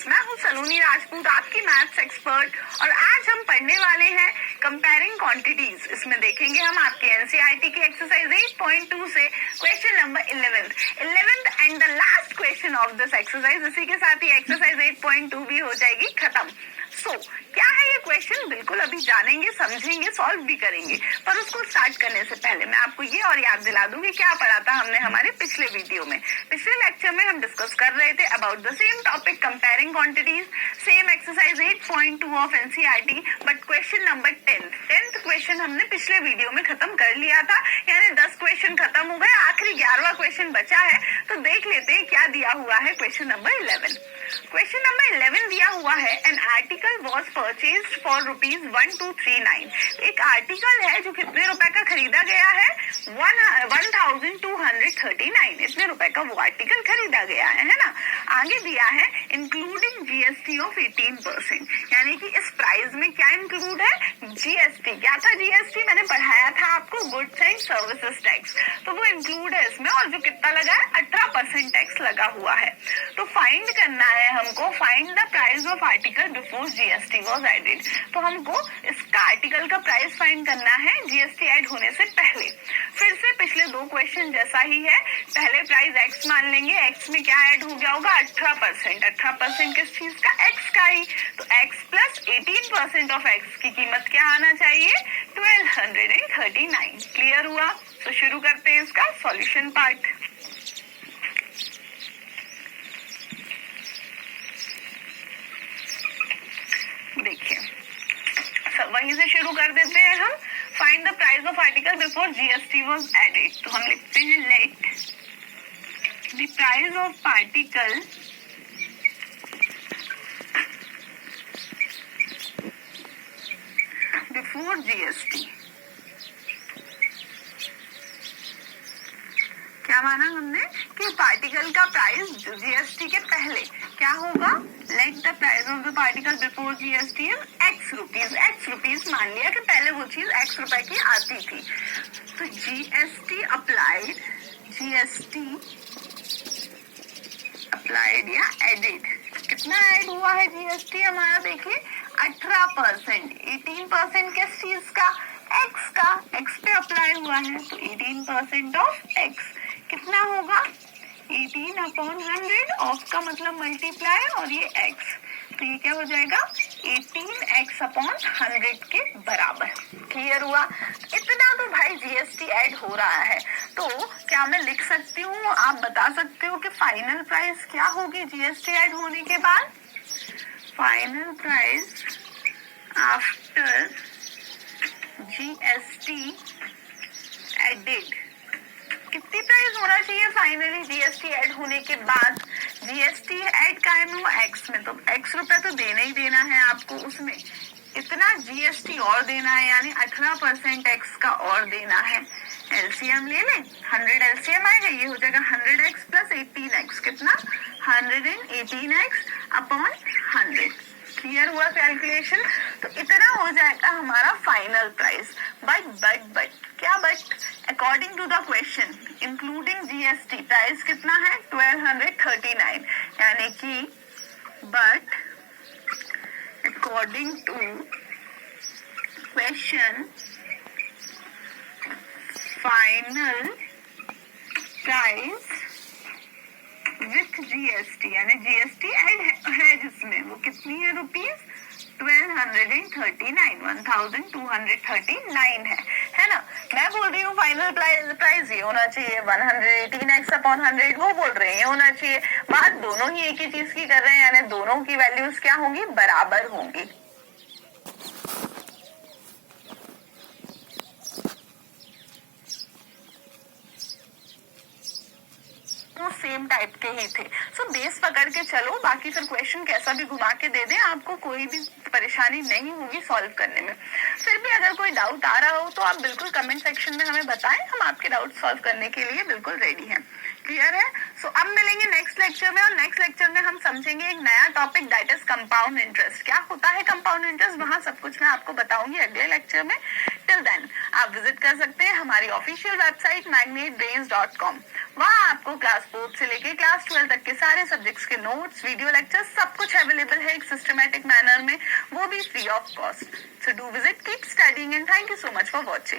Videos. मैं हूँ सलोनी राजपूत, आपकी मैथ्स एक्सपर्ट, और आज हम पढ़ने वाले हैं कंपेयरिंग क्वांटिटीज। इसमें देखेंगे हम आपके एनसीईआरटी की एक्सरसाइज 8.2 से question number 11th and the last question of this exercise. इसी के साथ ही एक्सरसाइज 8.2 भी हो जाएगी खत्म। क्या है ये क्वेश्चन, बिल्कुल अभी जानेंगे, समझेंगे, सॉल्व भी करेंगे। पर उसको स्टार्ट करने से पहले मैं आपको ये और याद दिला दूं कि क्या पढ़ा था हमने हमारे पिछले वीडियो में। पिछले लेक्चर में हम डिस्कस कर रहे थे about the same topic, comparing quantities, same exercise 8.2 of NCERT, but question number 10th question हमने पिछले वीडियो में खत्म कर लिया था। यानी 10 क्वेश्चन खत्म हो गए, आखिरी 11वां क्वेश्चन बचा है। तो देख लेते हैं क्या दिया हुआ है क्वेश्चन नंबर 11। क्वेश्चन नंबर 11 दिया हुआ है, an article was purchased for ₹1239। एक आर्टिकल है जो कितने रुपए का खरीदा गया है, 1239। इतने रुपए का वो आर्टिकल खरीदा गया है ना। आगे दिया है इंक्लूडिंग जीएसटी ऑफ 18%, यानी कि इस प्राइस में क्या इंक्लूड है, जीएसटी। क्या था जीएसटी, मैंने पढ़ाया था आपको, गुड्स एंड सर्विसेज टैक्स। तो वो इंक्लूड है इसमें, और जो कितना लगा है, 18% टैक्स लगा हुआ है। तो फाइंड करना है हमको, find the price of article before GST was added. तो हमको इसका आर्टिकल का प्राइस फाइंड करना है जीएसटी ऐड होने से पहले। फिर से पिछले दो क्वेश्चन जैसा ही है, पहले प्राइस एक्स मान लेंगे, एक्स में क्या ऐड हो गया होगा, 18%। 18% किस चीज का, एक्स का ही। तो एक्स प्लस 18% ऑफ एक्स की कीमत क्या आना चाहिए, 1239। क्लियर हुआ? तो शुरू करते हैं इसका सॉल्यूशन पार्ट। देखिए वहीं से शुरू कर देते हैं हम। Find the price of article before GST was added. तो हम लिखते हैं let the price of article before GST. क्या माना हमने कि पार्टिकल का प्राइस जीएसटी के पहले क्या होगा, late the price of the particle before GST is x rupees मान लिया कि पहले वो चीज एक्स रुपए की आती थी। तो जीएसटी अप्लाइड या एडिड, कितना ऐड हुआ है जीएसटी हमारा, देखिए 18%। 18% किस चीज का, एक्स का, एक्स पे अप्लाई हुआ है। तो 18% ऑफ एक्स कितना होगा, 18/100। ऑफ का मतलब मल्टीप्लाई, और ये एक्स, तो ये क्या हो जाएगा, 18x/100 के बराबर। क्लियर हुआ? इतना तो भाई जीएसटी ऐड हो रहा है। तो क्या मैं लिख सकती हूँ, आप बता सकते हो कि फाइनल प्राइस क्या होगी जीएसटी ऐड होने के बाद। Final price after GST added, कितनी प्राइस होना चाहिए फाइनली जीएसटी ऐड होने के बाद। जीएसटी ऐड काहे में हुआ, एक्स में, तो एक्स रुपए तो देना ही देना है आपको, उसमें इतना जीएसटी और देना है, यानी 18% एक्स का और देना है। एलसीएम ले लें, 100 एलसीएम आएगा, ये हो जाएगा 100x प्लस 18x, कितना, 118x/100। क्लियर हुआ कैलकुलेशन? तो इतना हो जाएगा हमारा फाइनल प्राइस। बट क्या, but according to the question including GST price कितना है, 1239। यानी कि but according to question final price with GST, यानी जीएसटी ऐड है जिसमें, वो कितनी है रुपीज, 1239 है ना। मैं बोल रही हूँ फाइनल प्राइस ये होना चाहिए 118x/100, वो बोल रहे हैं ये होना चाहिए। बात दोनों ही एक ही चीज की कर रहे हैं, यानी दोनों की वैल्यूज क्या होंगी, बराबर होंगी। सेम टाइप के ही थे। सो बेस पकड़ के चलो, बाकी फिर क्वेश्चन कैसा भी घुमा के दे दे, आपको कोई भी परेशानी नहीं होगी सॉल्व करने में। फिर भी अगर कोई डाउट आ रहा हो तो आप बिल्कुल कमेंट सेक्शन में हमें बताएं, हम आपके डाउट सॉल्व करने के लिए बिल्कुल रेडी हैं। क्लियर है? सो अब मिलेंगे नेक्स्ट लेक्चर में, और नेक्स्ट लेक्चर में हम समझेंगे एक नया topic, that is compound interest. क्या होता है कंपाउंड इंटरेस्ट, वहां सब कुछ मैं आपको बताऊंगी अगले लेक्चर में। टिल देन आप विजिट कर सकते हैं हमारी ऑफिशियल वेबसाइट magnetbrains.com। वहाँ आपको क्लास 4 से लेके क्लास 12 तक के सारे सब्जेक्ट्स के नोट्स, वीडियो लेक्चर्स, सब कुछ अवेलेबल है एक सिस्टमैटिक मैनर में, वो भी free of cost. So do visit, keep studying and thank you so much for watching.